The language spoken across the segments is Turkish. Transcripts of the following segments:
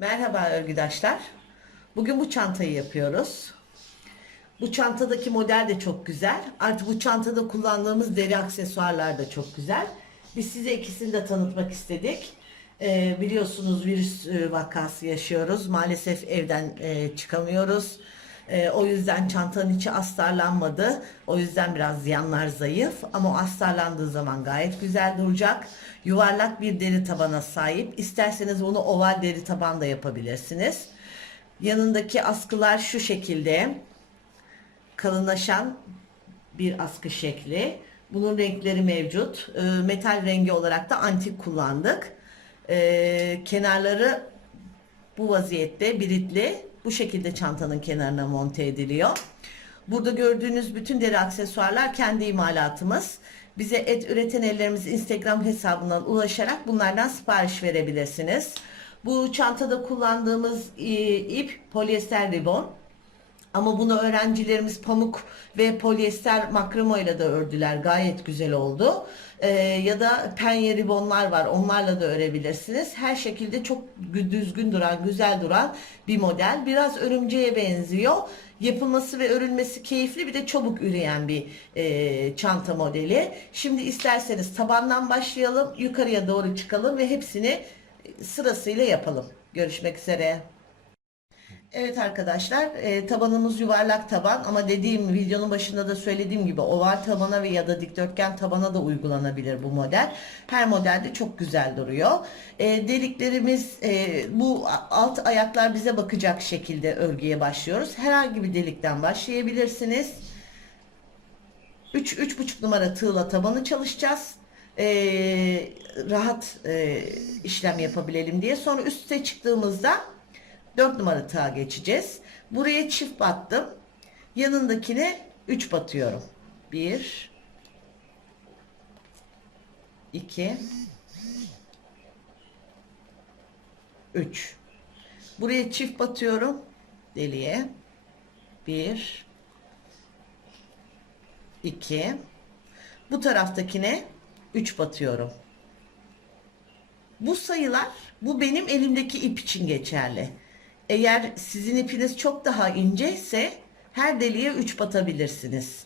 Merhaba örgüdaşlar. Bugün bu çantayı yapıyoruz. Bu çantadaki model de çok güzel. Artık bu çantada kullandığımız deri aksesuarlar da çok güzel. Biz size ikisini de tanıtmak istedik. Ee, biliyorsunuz virüs e, vakası yaşıyoruz. Maalesef evden e, çıkamıyoruz. E, o yüzden çantanın içi astarlanmadı. O yüzden biraz yanlar zayıf. Ama o astarlandığı zaman gayet güzel duracak. Yuvarlak bir deri tabana sahip. İsterseniz bunu oval deri taban da yapabilirsiniz. Yanındaki askılar şu şekilde kalınlaşan bir askı şekli. Bunun renkleri mevcut. E, metal rengi olarak da antik kullandık. E, kenarları bu vaziyette biritli. Bu şekilde çantanın kenarına monte ediliyor. Burada gördüğünüz bütün deri aksesuarlar kendi imalatımız. Bize et üreten ellerimiz Instagram hesabından ulaşarak bunlardan sipariş verebilirsiniz. Bu çantada kullandığımız e, ip polyester ribon. Ama bunu öğrencilerimiz pamuk ve polyester makramo ile de ördüler. Gayet güzel oldu. Ee, ya da penye ribonlar var. Onlarla da örebilirsiniz. Her şekilde çok gü- düzgün duran, güzel duran bir model. Biraz örümceğe benziyor. Yapılması ve örülmesi keyifli bir de çabuk üreyen bir e, çanta modeli. Şimdi isterseniz tabandan başlayalım. Yukarıya doğru çıkalım ve hepsini sırasıyla yapalım. Görüşmek üzere. Evet arkadaşlar e, tabanımız yuvarlak taban ama dediğim videonun başında da söylediğim gibi oval tabana ve ya da dikdörtgen tabana da uygulanabilir bu model. Her modelde çok güzel duruyor. E, deliklerimiz e, bu alt ayaklar bize bakacak şekilde örgüye başlıyoruz. Herhangi bir delikten başlayabilirsiniz. 3 3,5 numara tığla tabanı çalışacağız. E, rahat e, işlem yapabilelim diye. Sonra üste çıktığımızda 4 numara tığa geçeceğiz. Buraya çift battım. Yanındakine 3 batıyorum. 1 2 3 Buraya çift batıyorum. Deliğe. 1 2 Bu taraftakine 3 batıyorum. Bu sayılar bu benim elimdeki ip için geçerli. Eğer sizin ipiniz çok daha ince ise her deliğe 3 batabilirsiniz.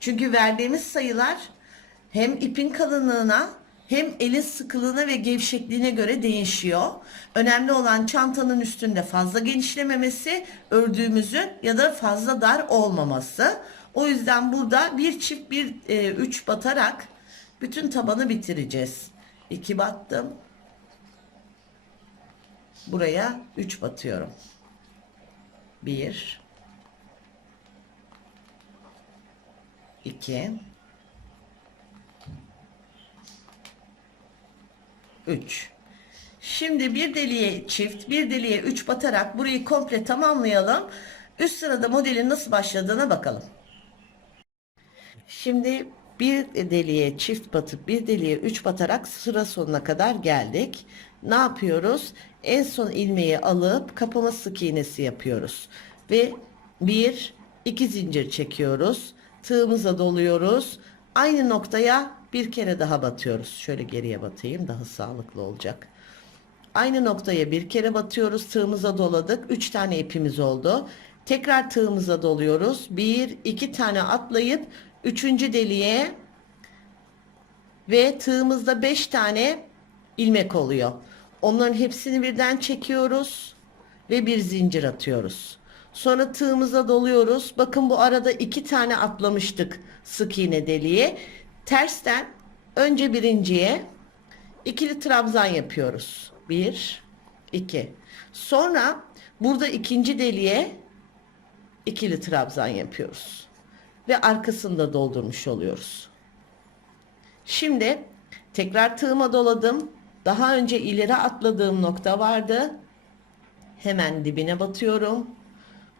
Çünkü verdiğimiz sayılar hem ipin kalınlığına hem elin sıkılığına ve gevşekliğine göre değişiyor. Önemli olan çantanın üstünde fazla genişlememesi, ördüğümüzün ya da fazla dar olmaması. O yüzden burada bir çift bir e, üç batarak bütün tabanı bitireceğiz. 2 battım. Buraya 3 batıyorum. 1 2 3 Şimdi bir deliğe çift, bir deliğe 3 batarak burayı komple tamamlayalım. Üst sırada modelin nasıl başladığına bakalım. Şimdi bir deliğe çift batıp bir deliğe 3 batarak sıra sonuna kadar geldik. Ne yapıyoruz? En son ilmeği alıp kapama sık iğnesi yapıyoruz. Ve bir iki zincir çekiyoruz. Tığımıza doluyoruz. Aynı noktaya bir kere daha batıyoruz. Şöyle geriye batayım daha sağlıklı olacak. Aynı noktaya bir kere batıyoruz. Tığımıza doladık. 3 tane ipimiz oldu. Tekrar tığımıza doluyoruz. 1 2 tane atlayıp 3. deliğe ve tığımızda 5 tane ilmek oluyor. Onların hepsini birden çekiyoruz ve bir zincir atıyoruz. Sonra tığımıza doluyoruz. Bakın bu arada iki tane atlamıştık sık iğne deliğe. Tersten önce birinciye ikili trabzan yapıyoruz. Bir, iki. Sonra burada ikinci deliğe ikili trabzan yapıyoruz. Ve arkasını da doldurmuş oluyoruz. Şimdi tekrar tığıma doladım. Daha önce ileri atladığım nokta vardı. Hemen dibine batıyorum.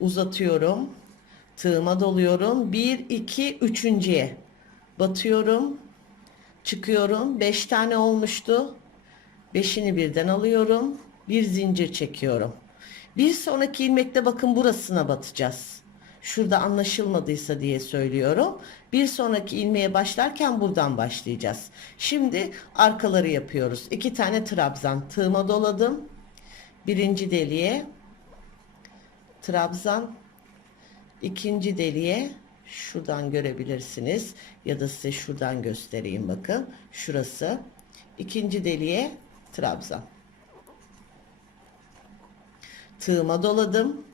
Uzatıyorum. Tığıma doluyorum. 1 2 üçüncüye batıyorum. Çıkıyorum. 5 tane olmuştu. Beşini birden alıyorum. Bir zincir çekiyorum. Bir sonraki ilmekte bakın burasına batacağız. Şurada anlaşılmadıysa diye söylüyorum. Bir sonraki ilmeğe başlarken buradan başlayacağız. Şimdi arkaları yapıyoruz. İki tane trabzan tığıma doladım. birinci deliğe trabzan ikinci deliğe şuradan görebilirsiniz ya da size şuradan göstereyim bakın şurası ikinci deliğe trabzan tığıma doladım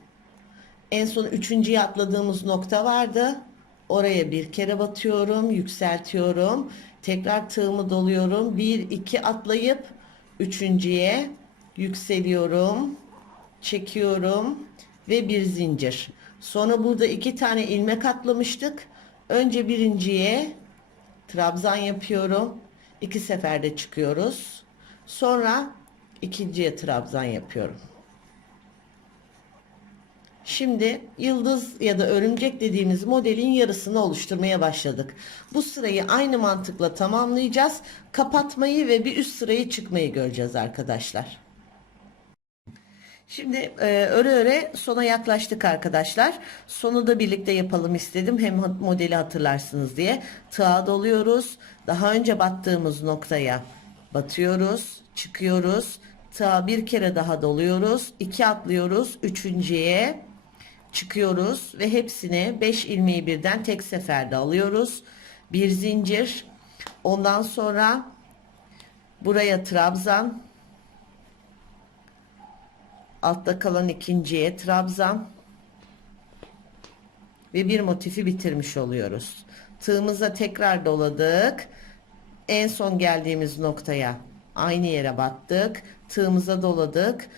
en son üçüncüye atladığımız nokta vardı. Oraya bir kere batıyorum yükseltiyorum. Tekrar tığımı doluyorum. Bir iki atlayıp üçüncüye yükseliyorum çekiyorum ve bir zincir. Sonra burada iki tane ilmek atlamıştık. Önce birinciye trabzan yapıyorum. İki seferde çıkıyoruz. Sonra ikinciye trabzan yapıyorum Şimdi yıldız ya da örümcek dediğimiz modelin yarısını oluşturmaya başladık. Bu sırayı aynı mantıkla tamamlayacağız. Kapatmayı ve bir üst sırayı çıkmayı göreceğiz arkadaşlar. Şimdi e, öre öre sona yaklaştık arkadaşlar. Sonu da birlikte yapalım istedim. Hem modeli hatırlarsınız diye. Tığa doluyoruz. Daha önce battığımız noktaya batıyoruz. Çıkıyoruz. Tığa bir kere daha doluyoruz. iki atlıyoruz. Üçüncüye çıkıyoruz ve hepsini 5 ilmeği birden tek seferde alıyoruz. Bir zincir. Ondan sonra buraya trabzan. Altta kalan ikinciye trabzan. Ve bir motifi bitirmiş oluyoruz. Tığımıza tekrar doladık. En son geldiğimiz noktaya aynı yere battık. Tığımıza doladık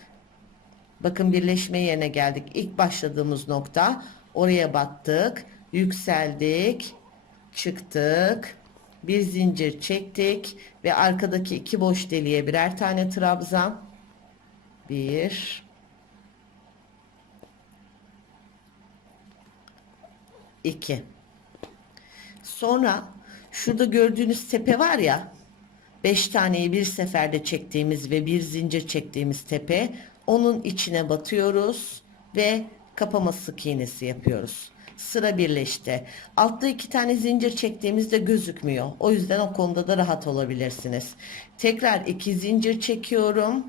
Bakın birleşme yerine geldik. İlk başladığımız nokta oraya battık. Yükseldik. Çıktık. Bir zincir çektik ve arkadaki iki boş deliğe birer tane trabzan. Bir. iki. Sonra şurada gördüğünüz tepe var ya 5 taneyi bir seferde çektiğimiz ve bir zincir çektiğimiz tepe onun içine batıyoruz ve kapama sık iğnesi yapıyoruz. Sıra birleşti. Altta iki tane zincir çektiğimizde gözükmüyor. O yüzden o konuda da rahat olabilirsiniz. Tekrar iki zincir çekiyorum.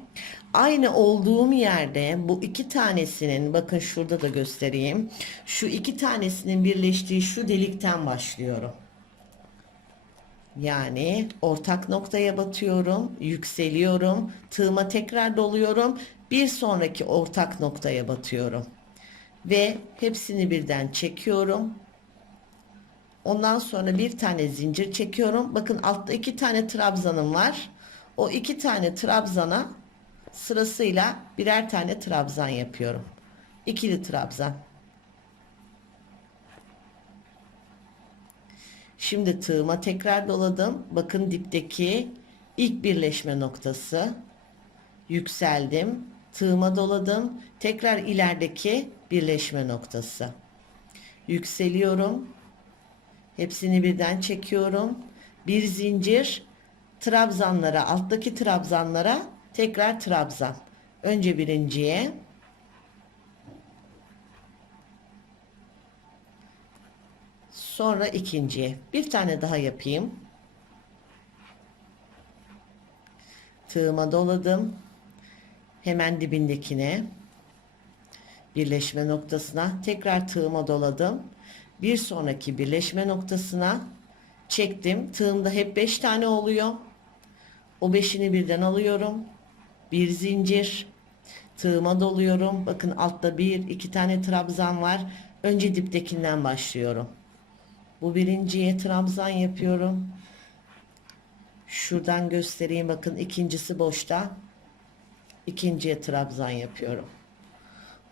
Aynı olduğum yerde bu iki tanesinin bakın şurada da göstereyim. Şu iki tanesinin birleştiği şu delikten başlıyorum. Yani ortak noktaya batıyorum, yükseliyorum, tığıma tekrar doluyorum, bir sonraki ortak noktaya batıyorum. Ve hepsini birden çekiyorum. Ondan sonra bir tane zincir çekiyorum. Bakın altta iki tane trabzanım var. O iki tane trabzana sırasıyla birer tane trabzan yapıyorum. İkili trabzan. Şimdi tığıma tekrar doladım. Bakın dipteki ilk birleşme noktası. Yükseldim. Tığıma doladım. Tekrar ilerideki birleşme noktası. Yükseliyorum. Hepsini birden çekiyorum. Bir zincir trabzanlara, alttaki trabzanlara tekrar trabzan. Önce birinciye Sonra ikinciye. Bir tane daha yapayım. Tığıma doladım. Hemen dibindekine birleşme noktasına tekrar tığıma doladım. Bir sonraki birleşme noktasına çektim. Tığımda hep 5 tane oluyor. O beşini birden alıyorum. Bir zincir tığıma doluyorum. Bakın altta bir iki tane trabzan var. Önce diptekinden başlıyorum. Bu birinciye trabzan yapıyorum. Şuradan göstereyim bakın ikincisi boşta. İkinciye trabzan yapıyorum.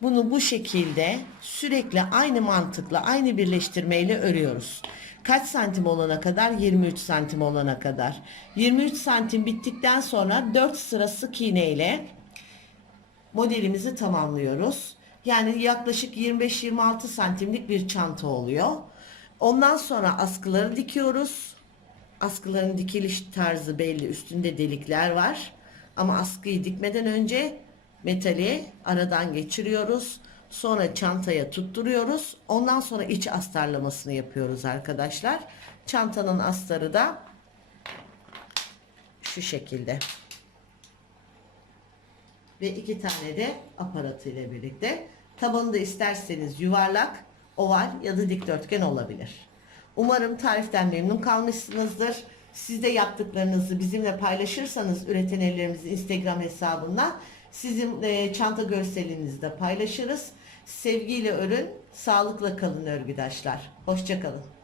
Bunu bu şekilde sürekli aynı mantıkla aynı birleştirmeyle örüyoruz. Kaç santim olana kadar? 23 santim olana kadar. 23 santim bittikten sonra 4 sıra sık iğne ile modelimizi tamamlıyoruz. Yani yaklaşık 25-26 santimlik bir çanta oluyor. Ondan sonra askıları dikiyoruz. Askıların dikiliş tarzı belli. Üstünde delikler var. Ama askıyı dikmeden önce metali aradan geçiriyoruz. Sonra çantaya tutturuyoruz. Ondan sonra iç astarlamasını yapıyoruz arkadaşlar. Çantanın astarı da şu şekilde. ve iki tane de aparatı ile birlikte. Tabanı da isterseniz yuvarlak, oval ya da dikdörtgen olabilir. Umarım tariften memnun kalmışsınızdır. Siz de yaptıklarınızı bizimle paylaşırsanız üreten ellerimizin Instagram hesabından sizin e, çanta görselinizi de paylaşırız. Sevgiyle örün, sağlıkla kalın örgüdaşlar. Hoşçakalın.